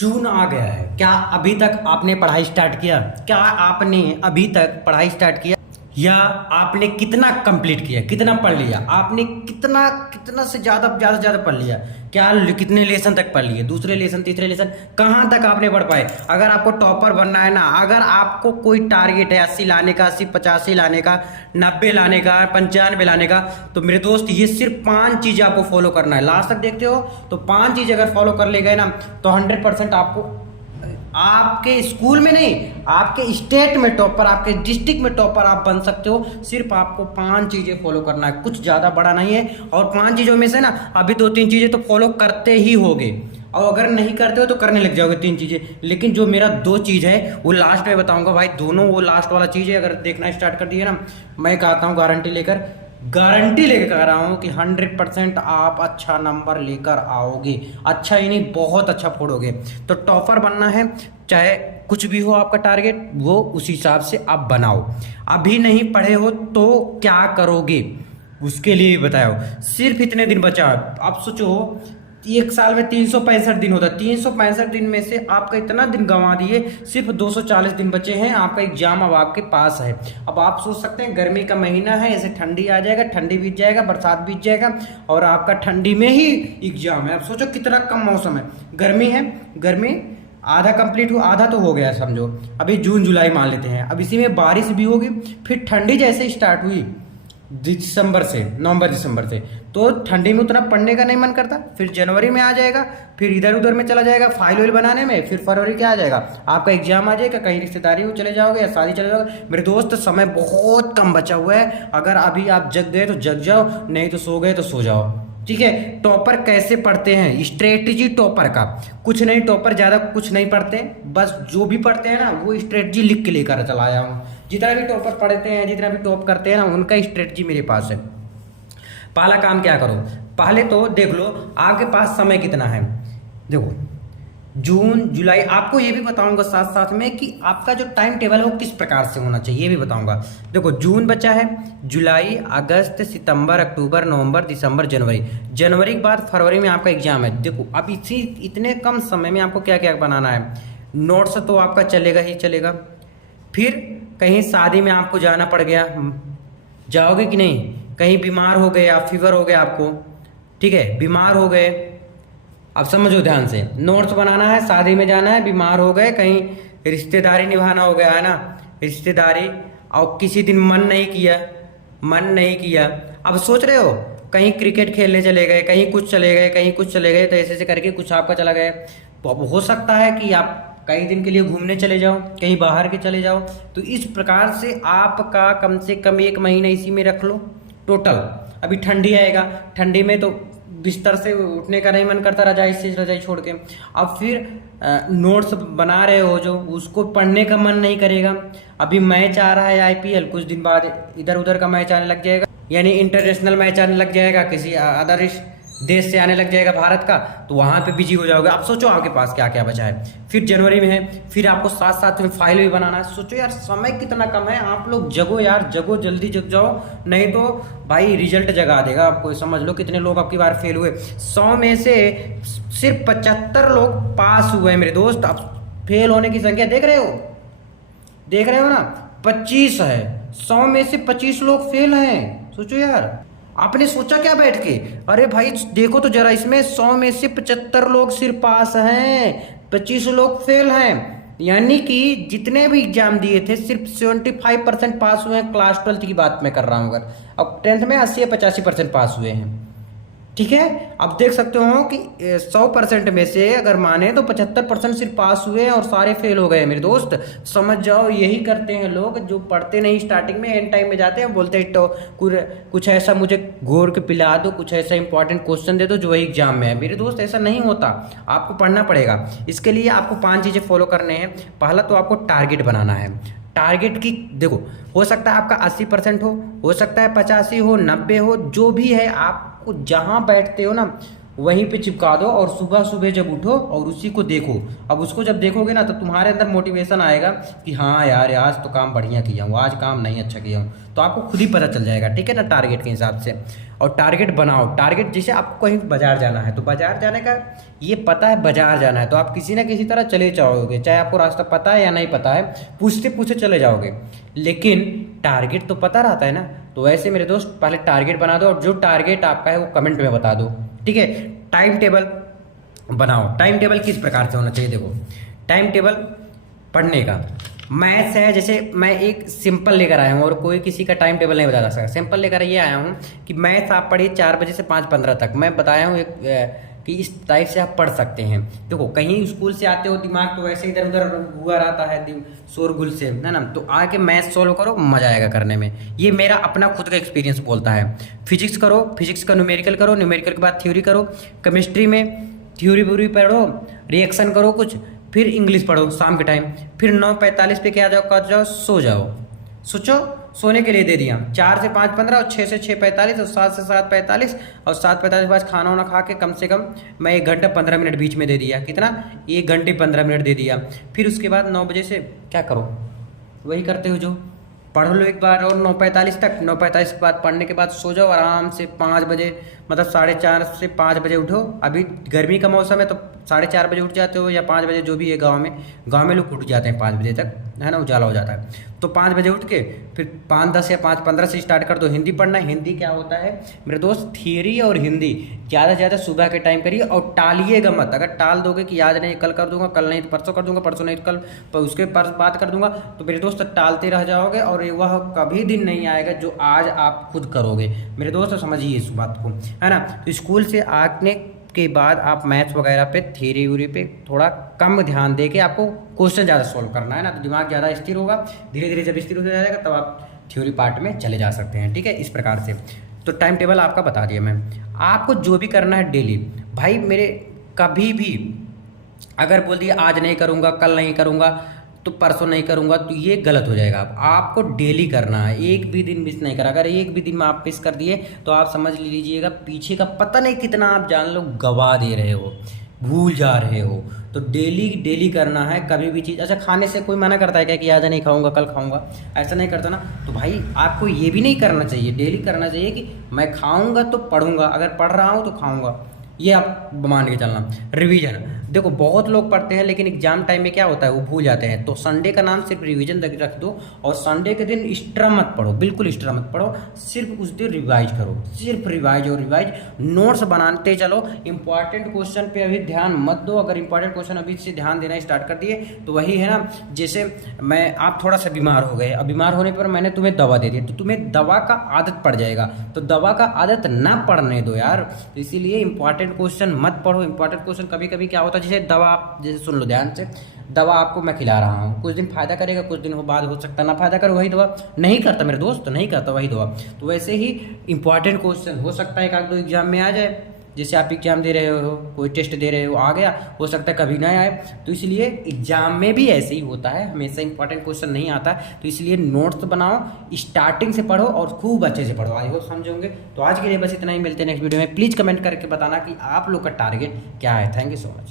जून आ गया है। क्या अभी तक आपने पढ़ाई स्टार्ट किया? क्या आपने अभी तक पढ़ाई स्टार्ट किया? या आपने कितना कंप्लीट किया, कितना पढ़ लिया? आपने कितना कितना से ज़्यादा पढ़ लिया? क्या कितने लेसन तक पढ़ लिए? दूसरे लेसन, तीसरे लेसन, कहाँ तक आपने पढ़ पाए? अगर आपको टॉपर बनना है ना, अगर आपको कोई टारगेट है 80 लाने का, 80 85 लाने का, 90 लाने का, 95 लाने का, तो मेरे दोस्त ये सिर्फ 5 चीज़ें आपको फॉलो करना है। लास्ट तक देखते हो तो 5 चीज़ें अगर फॉलो कर ले गए ना तो 100% आपको आपके स्कूल में नहीं, आपके स्टेट में टॉपर, आपके डिस्ट्रिक्ट में टॉपर आप बन सकते हो। सिर्फ आपको 5 चीज़ें फॉलो करना है, कुछ ज़्यादा बड़ा नहीं है। और 5 चीज़ों में से ना अभी 2-3 चीज़ें तो फॉलो करते ही होगे, और अगर नहीं करते हो तो करने लग जाओगे 3 चीज़ें। लेकिन जो मेरा 2 चीज़ है वो लास्ट में बताऊंगा भाई। दोनों वो लास्ट वाला चीज़ है, अगर देखना स्टार्ट कर दिए ना, मैं कहता हूँ गारंटी लेकर कह रहा हूँ कि 100% आप अच्छा नंबर लेकर आओगे। अच्छा ही नहीं, बहुत अच्छा फोड़ोगे। तो टॉपर बनना है, चाहे कुछ भी हो आपका टारगेट, वो उस हिसाब से आप बनाओ। अभी नहीं पढ़े हो तो क्या करोगे उसके लिए भी बताओ। सिर्फ इतने दिन बचा। आप सोचो, एक साल में 365 दिन होता है। 365 दिन में से आपका इतना दिन गंवा दिए, सिर्फ 240 दिन बचे हैं। आपका एग्जाम अब आपके पास है। अब आप सोच सकते हैं गर्मी का महीना है, ऐसे ठंडी आ जाएगा, ठंडी बीत जाएगा, बरसात बीत जाएगा, और आपका ठंडी में ही एग्जाम है। अब सोचो कितना कम मौसम है। गर्मी है, गर्मी आधा कंप्लीट हो, आधा तो हो गया समझो। अभी जून जुलाई मान लेते हैं, अब इसी में बारिश भी होगी। फिर ठंडी जैसे स्टार्ट हुई दिसंबर से, नवंबर दिसंबर से, तो ठंडी में उतना पढ़ने का नहीं मन करता। फिर जनवरी में आ जाएगा, फिर इधर उधर में चला जाएगा फाइल वाइल बनाने में। फिर फरवरी क्या आ जाएगा, आपका एग्जाम आ जाएगा, कहीं रिश्तेदारी में चले जाओगे या शादी चले जाओगे। मेरे दोस्त समय बहुत कम बचा हुआ है। अगर अभी आप जग गए तो जग जाओ, नहीं तो सो गए तो सो जाओ। ठीक है। टॉपर कैसे पढ़ते हैं, स्ट्रेटजी टॉपर का कुछ नहीं। टॉपर ज़्यादा कुछ नहीं पढ़ते, बस जो भी पढ़ते हैं ना वो स्ट्रेटजी लिख के लेकर चला आया हूँ। जितना भी टॉपर पढ़ते हैं, जितना भी टॉप करते हैं ना, उनका स्ट्रेटजी मेरे पास है। पहला काम क्या करो, पहले तो देख लो आपके पास समय कितना है। देखो जून जुलाई, आपको ये भी बताऊंगा साथ साथ में कि आपका जो टाइम टेबल है वो किस प्रकार से होना चाहिए, ये भी बताऊंगा। देखो जून बचा है, जुलाई, अगस्त, सितंबर, अक्टूबर, नवंबर, दिसंबर, जनवरी के बाद फरवरी में आपका एग्जाम है। देखो अब इतने कम समय में आपको क्या क्या बनाना है। नोट्स तो आपका चलेगा ही चलेगा। फिर कहीं शादी में आपको जाना पड़ गया, जाओगे कि नहीं? कहीं बीमार हो गए आप, फीवर हो गया आपको, ठीक है, बीमार हो गए। अब समझो ध्यान से, नोट्स बनाना है, शादी में जाना है, बीमार हो गए, कहीं रिश्तेदारी निभाना हो गया है ना, रिश्तेदारी, और किसी दिन मन नहीं किया। अब सोच रहे हो कहीं क्रिकेट खेलने चले गए, कहीं कुछ चले गए, कहीं कुछ चले गए, तो ऐसे ऐसे करके कुछ आपका चला गया। तो हो सकता है कि आप कई दिन के लिए घूमने चले जाओ, कहीं बाहर के चले जाओ। तो इस प्रकार से आपका कम से कम 1 महीना इसी में रख लो टोटल। अभी ठंडी आएगा, ठंडी में तो बिस्तर से उठने का नहीं मन करता, रजाई छोड़ के। अब फिर नोट्स बना रहे हो जो, उसको पढ़ने का मन नहीं करेगा। अभी मैच आ रहा है IPL, कुछ दिन बाद इधर उधर का मैच आने लग जाएगा, यानी इंटरनेशनल मैच आने लग जाएगा, किसी अदर देश से आने लग जाएगा भारत का, तो वहाँ पे बिजी हो जाओगे। आप सोचो आपके पास क्या क्या बचा है। फिर जनवरी में है, फिर आपको साथ साथ में फाइल भी बनाना है। सोचो यार समय कितना कम है। आप लोग जगो यार, जगो, जल्दी जग जाओ, नहीं तो भाई रिजल्ट जगा देगा आपको। समझ लो कितने लोग आपकी बार फेल हुए। 100 में से सिर्फ 75 लोग पास हुए मेरे दोस्त। अब फेल होने की संख्या देख रहे हो ना, 25 है। 100 में से 25 लोग फेल हैं। सोचो यार, आपने सोचा क्या बैठ के? अरे भाई देखो तो जरा, इसमें 100 में से 75 लोग सिर्फ पास हैं, 25 लोग फेल हैं। यानी कि जितने भी एग्जाम दिए थे सिर्फ 75% पास हुए हैं। क्लास 12th की बात मैं कर रहा हूँ। अगर अब 10th में 80-85% पास हुए हैं, ठीक है। अब देख सकते हो कि 100% में से अगर माने तो 75% सिर्फ पास हुए हैं और सारे फेल हो गए मेरे दोस्त। समझ जाओ, यही करते हैं लोग जो पढ़ते नहीं स्टार्टिंग में, एंड टाइम में जाते हैं, बोलते हैं तो कुछ ऐसा मुझे घोर के पिला दो, कुछ ऐसा इंपॉर्टेंट क्वेश्चन दे दो जो वही एग्जाम में है। मेरे दोस्त ऐसा नहीं होता, आपको पढ़ना पड़ेगा। इसके लिए आपको 5 चीज़ें फॉलो करने हैं। पहला तो आपको टारगेट बनाना है। टारगेट की देखो, हो सकता है आपका 80% हो सकता है 85 हो, 90 हो, जो भी है। आपको जहाँ बैठते हो ना वहीं पे चिपका दो और सुबह सुबह जब उठो और उसी को देखो। अब उसको जब देखोगे ना तो तुम्हारे अंदर मोटिवेशन आएगा कि हाँ यार आज तो काम बढ़िया किया हूँ, आज काम नहीं अच्छा किया हूँ, तो आपको खुद ही पता चल जाएगा, ठीक है ना, टारगेट के हिसाब से। और टारगेट बनाओ। टारगेट जैसे आपको कहीं बाजार जाना है तो बाजार जाने का ये पता है बाजार जाना है तो आप किसी ना किसी तरह चले जाओगे, चाहे आपको रास्ता पता है या नहीं पता है, पूछते पूछते चले जाओगे, लेकिन टारगेट तो पता रहता है ना। तो वैसे मेरे दोस्त पहले टारगेट बना दो और जो टारगेट आपका है वो कमेंट में बता दो, ठीक है। टाइम टेबल बनाओ। टाइम टेबल किस प्रकार से होना चाहिए, देखो टाइम टेबल पढ़ने का मैथ्स है, जैसे मैं एक सिंपल लेकर आया हूँ और कोई किसी का टाइम टेबल नहीं बता सकता। सिंपल लेकर ये आया हूँ कि मैथ्स आप पढ़िए 4 बजे से 5:15 तक। मैं बताया हूँ कि इस टाइप से आप पढ़ सकते हैं। देखो कहीं स्कूल से आते हो दिमाग तो वैसे इधर उधर हुआ रहता है शोरगुल से, है ना, तो आके मैथ्स सॉल्व करो, मजा आएगा करने में। ये मेरा अपना खुद का एक्सपीरियंस बोलता है। फिजिक्स करो, फिजिक्स का न्यूमेरिकल करो, न्यूमेरिकल के बाद थ्योरी करो, केमिस्ट्री में थ्योरी व्यूरी पढ़ो, रिएक्शन करो कुछ, फिर इंग्लिश पढ़ो शाम के टाइम, फिर 9:45 पे क्या जाओ कर जाओ सो जाओ। सोचो सोने के लिए दे दिया 4 से 5:15 और 6 से 6:45 और 7 से 7:45 और 7:45 के बाद खाना वाना खा के कम से कम मैं 1 घंटा 15 मिनट बीच में दे दिया। कितना? 1 घंटे 15 मिनट दे दिया। फिर उसके बाद 9 बजे से क्या करो, वही करते हो जो पढ़ लो एक बार और 9:45 तक। 9:45 के बाद पढ़ने के बाद सो जाओ आराम से। 5 बजे मतलब 4:30 से 5 बजे उठो। अभी गर्मी का मौसम है तो 4:30 बजे उठ जाते हो या 5 बजे, जो भी है। गांव में लोग उठ जाते हैं 5 बजे तक, है ना, उजाला हो जाता है। तो 5 बजे उठ के फिर 5:10 या 5:15 से स्टार्ट कर दो हिंदी पढ़ना। हिंदी क्या होता है मेरे दोस्त, थियरी और हिंदी ज़्यादा से ज़्यादा सुबह के टाइम करिए और टालिएगा मत। अगर टाल दोगे कि आज नहीं कल कर दूंगा, कल नहीं तो परसों कर दूंगा, परसों नहीं तो कल उसके बात कर दूंगा, तो मेरे दोस्त टालते रह जाओगे और वह कभी दिन नहीं आएगा जो आज आप खुद करोगे। मेरे दोस्त समझिए इस बात को, है ना। तो स्कूल से आने के बाद आप मैथ्स वगैरह पे थ्योरी व्यूरी पे थोड़ा कम ध्यान दे के आपको क्वेश्चन ज़्यादा सॉल्व करना है ना, तो दिमाग ज़्यादा स्थिर होगा। धीरे धीरे जब स्थिर हो जाएगा तब आप थ्योरी पार्ट में चले जा सकते हैं, ठीक है, इस प्रकार से। तो टाइम टेबल आपका बता दिया मैं। आपको जो भी करना है डेली, भाई मेरे कभी भी अगर बोल दिया आज नहीं करूँगा, कल नहीं करूँगा, तो परसों नहीं करूँगा, तो ये गलत हो जाएगा। आपको डेली करना है, एक भी दिन मिस नहीं करा। अगर एक भी दिन में आप मिस कर दिए तो आप समझ लीजिएगा पीछे का पता नहीं कितना आप जान लो गवा दे रहे हो, भूल जा रहे हो। तो डेली डेली करना है कभी भी चीज़। अच्छा खाने से कोई मना करता है क्या कि आज नहीं खाऊंगा कल खाऊंगा, ऐसा नहीं करता ना। तो भाई आपको ये भी नहीं करना चाहिए, डेली करना चाहिए कि मैं खाऊंगा तो पढ़ूंगा, अगर पढ़ रहा हूँ तो खाऊंगा, ये आप मान के चलना। रिवीजन देखो बहुत लोग पढ़ते हैं लेकिन एग्जाम टाइम में क्या होता है वो भूल जाते हैं। तो संडे का नाम सिर्फ रिवीजन रख दो और संडे के दिन एक्स्ट्रा मत पढ़ो, बिल्कुल एक्स्ट्रा मत पढ़ो, सिर्फ उस दिन रिवाइज करो, सिर्फ रिवाइज और रिवाइज। नोट्स बनाते चलो। इंपॉर्टेंट क्वेश्चन पे अभी ध्यान मत दो। अगर इंपॉर्टेंट क्वेश्चन अभी से ध्यान देना स्टार्ट कर दिए तो वही है ना, जैसे आप थोड़ा सा बीमार हो गए, अब बीमार होने पर मैंने तुम्हें दवा दे दी तो तुम्हें दवा का आदत पड़ जाएगा, तो दवा का आदत ना पढ़ने दो यार। तो इसीलिए इंपॉर्टेंट क्वेश्चन मत पढ़ो। इंपॉर्टेंट क्वेश्चन कभी कभी क्या होता है, जैसे दवा आप जैसे सुन लो ध्यान से, दवा आपको मैं खिला रहा हूँ, कुछ दिन फायदा करेगा, कुछ दिन बाद हो सकता है ना फायदा करे, वही दवा नहीं करता मेरे दोस्त, नहीं करता वही दवा। तो वैसे ही इंपॉर्टेंट क्वेश्चन हो सकता है एक आध दो एग्जाम में आ जाए, जैसे आप एग्जाम दे रहे हो, कोई टेस्ट दे रहे हो, आ गया, हो सकता है कभी ना आए। तो इसलिए एग्जाम में भी ऐसे ही होता है, हमेशा इंपॉर्टेंट क्वेश्चन नहीं आता। तो इसलिए नोट्स बनाओ, स्टार्टिंग से पढ़ो और खूब अच्छे से पढ़ो। आई होप समझोगे। तो आज के लिए बस इतना ही, मिलते हैं नेक्स्ट वीडियो में। प्लीज़ कमेंट करके बताना कि आप लोग का टारगेट क्या है। Thank you so much.